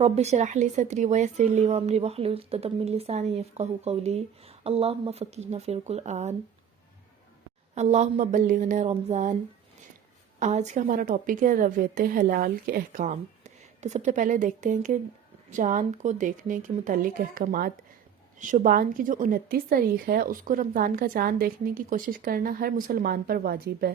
رب اشرح لي صدري ويسر لي امری واحلل عقدۃ من لسانی یفقهوا قولی اللهم فقہنا فی القرآن اللهم بلغنا رمضان۔ آج کا ہمارا ٹاپک ہے رویت حلال کے احکام۔ تو سب سے پہلے دیکھتے ہیں کہ چاند کو دیکھنے کے متعلق احکامات۔ شعبان کی جو 29 تاریخ ہے اس کو رمضان کا چاند دیکھنے کی کوشش کرنا ہر مسلمان پر واجب ہے،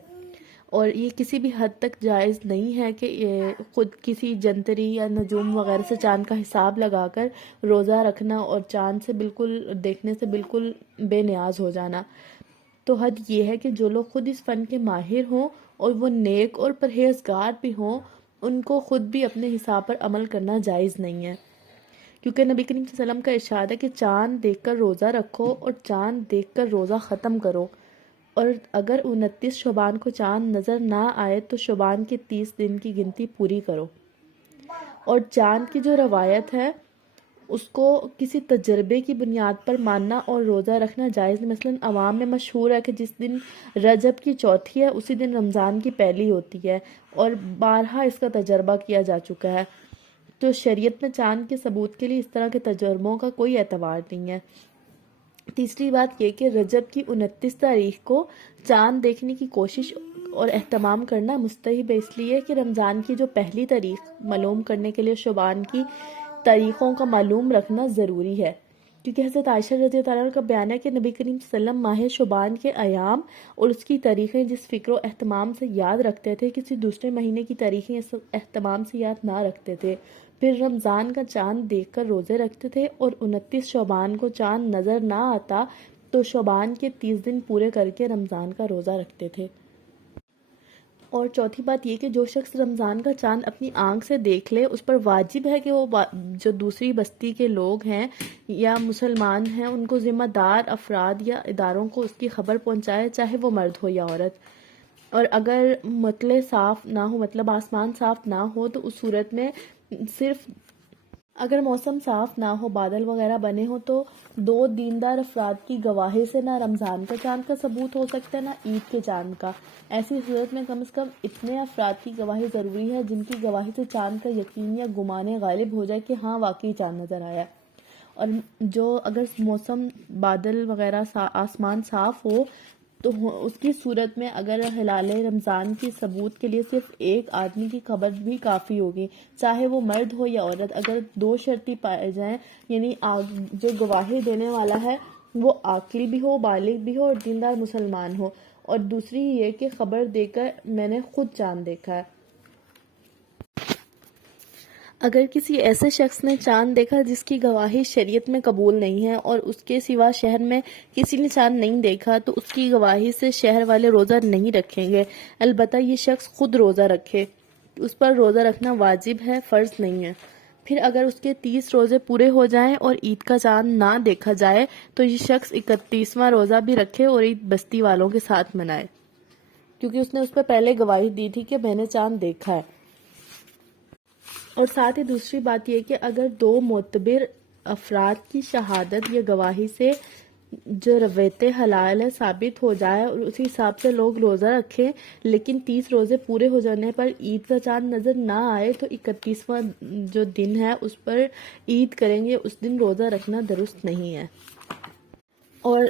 اور یہ کسی بھی حد تک جائز نہیں ہے کہ یہ خود کسی جنتری یا نجوم وغیرہ سے چاند کا حساب لگا کر روزہ رکھنا اور چاند سے بالکل دیکھنے سے بالکل بے نیاز ہو جانا۔ تو حد یہ ہے کہ جو لوگ خود اس فن کے ماہر ہوں اور وہ نیک اور پرہیزگار بھی ہوں، ان کو خود بھی اپنے حساب پر عمل کرنا جائز نہیں ہے، کیونکہ نبی کریم صلی اللہ علیہ وسلم کا ارشاد ہے کہ چاند دیکھ کر روزہ رکھو اور چاند دیکھ کر روزہ ختم کرو، اور اگر 29 شعبان کو چاند نظر نہ آئے تو شعبان کے 30 دن کی گنتی پوری کرو۔ اور چاند کی جو روایت ہے اس کو کسی تجربے کی بنیاد پر ماننا اور روزہ رکھنا جائز نہیں۔ مثلا عوام میں مشہور ہے کہ جس دن رجب کی چوتھی ہے اسی دن رمضان کی پہلی ہوتی ہے، اور بارہا اس کا تجربہ کیا جا چکا ہے، تو شریعت میں چاند کے ثبوت کے لیے اس طرح کے تجربوں کا کوئی اعتبار نہیں ہے۔ تیسری بات یہ کہ رجب کی 29 تاریخ کو چاند دیکھنے کی کوشش اور اہتمام کرنا مستحب ہے، اس لیے کہ رمضان کی جو پہلی تاریخ معلوم کرنے کے لیے شعبان کی تاریخوں کا معلوم رکھنا ضروری ہے، کیونکہ حضرت عائشہ رضی اللہ عنہ کا بیان ہے کہ نبی کریم صلی اللہ علیہ وسلم ماہ شعبان کے ایام اور اس کی تاریخیں جس فکر و اہتمام سے یاد رکھتے تھے کسی دوسرے مہینے کی تاریخیں اس اہتمام سے یاد نہ رکھتے تھے، پھر رمضان کا چاند دیکھ کر روزے رکھتے تھے، اور 29 شعبان کو چاند نظر نہ آتا تو شعبان کے 30 دن پورے کر کے رمضان کا روزہ رکھتے تھے۔ اور چوتھی بات یہ کہ جو شخص رمضان کا چاند اپنی آنکھ سے دیکھ لے اس پر واجب ہے کہ وہ جو دوسری بستی کے لوگ ہیں یا مسلمان ہیں ان کو ذمہ دار افراد یا اداروں کو اس کی خبر پہنچائے، چاہے وہ مرد ہو یا عورت۔ اور اگر مطلع صاف نہ ہو، مطلب آسمان صاف نہ ہو، تو اس صورت میں صرف اگر موسم صاف نہ ہو، بادل وغیرہ بنے ہو، تو 2 دیندار افراد کی گواہی سے نہ رمضان کا چاند کا ثبوت ہو سکتا ہے نہ عید کے چاند کا۔ ایسی صورت میں کم از کم اتنے افراد کی گواہی ضروری ہے جن کی گواہی سے چاند کا یقین یا گمان غالب ہو جائے کہ ہاں واقعی چاند نظر آیا۔ اور جو اگر موسم بادل وغیرہ آسمان صاف ہو تو اس کی صورت میں اگر ہلال رمضان کی ثبوت کے لیے صرف ایک آدمی کی خبر بھی کافی ہوگی، چاہے وہ مرد ہو یا عورت۔ اگر 2 شرطیں پائے جائیں، یعنی جو گواہی دینے والا ہے وہ عاقل بھی ہو، بالغ بھی ہو اور دیندار مسلمان ہو، اور دوسری یہ کہ خبر دے کر میں نے خود چاند دیکھا ہے۔ اگر کسی ایسے شخص نے چاند دیکھا جس کی گواہی شریعت میں قبول نہیں ہے اور اس کے سوا شہر میں کسی نے چاند نہیں دیکھا تو اس کی گواہی سے شہر والے روزہ نہیں رکھیں گے، البتہ یہ شخص خود روزہ رکھے، اس پر روزہ رکھنا واجب ہے، فرض نہیں ہے۔ پھر اگر اس کے 30 روزے پورے ہو جائیں اور عید کا چاند نہ دیکھا جائے تو یہ شخص 31واں روزہ بھی رکھے اور عید بستی والوں کے ساتھ منائے، کیونکہ اس نے اس پر پہلے گواہی دی تھی کہ میں نے چاند دیکھا ہے۔ اور ساتھ ہی دوسری بات یہ کہ اگر 2 معتبر افراد کی شہادت یا گواہی سے جو رویت حلال ہے ثابت ہو جائے اور اسی حساب سے لوگ روزہ رکھیں، لیکن 30 روزے پورے ہو جانے پر عید کا چاند نظر نہ آئے تو 31واں جو دن ہے اس پر عید کریں گے، اس دن روزہ رکھنا درست نہیں ہے۔ اور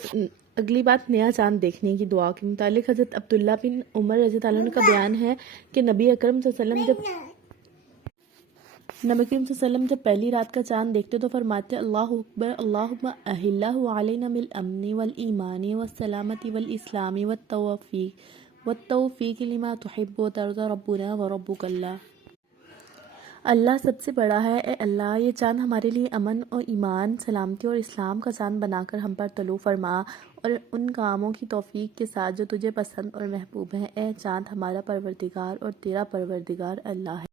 اگلی بات نیا چاند دیکھنے کی دعا کے متعلق حضرت عبداللہ بن عمر رضی اللہ عنہ کا بیان ہے کہ نبی اکرم صلی اللہ علیہ وسلم جب پہلی رات کا چاند دیکھتے تو فرماتے اللہ اکبر اللہم اہلہ علینا بالامن والایمان والسلامت والاسلام والتوفیق لما تحب وترضى ربنا وربک اللہ۔ اللہ سب سے بڑا ہے، اے اللہ یہ چاند ہمارے لیے امن اور ایمان، سلامتی اور اسلام کا چاند بنا کر ہم پر طلوع فرما، اور ان کاموں کی توفیق کے ساتھ جو تجھے پسند اور محبوب ہیں۔ اے چاند ہمارا پروردگار اور تیرا پروردگار اللہ ہے۔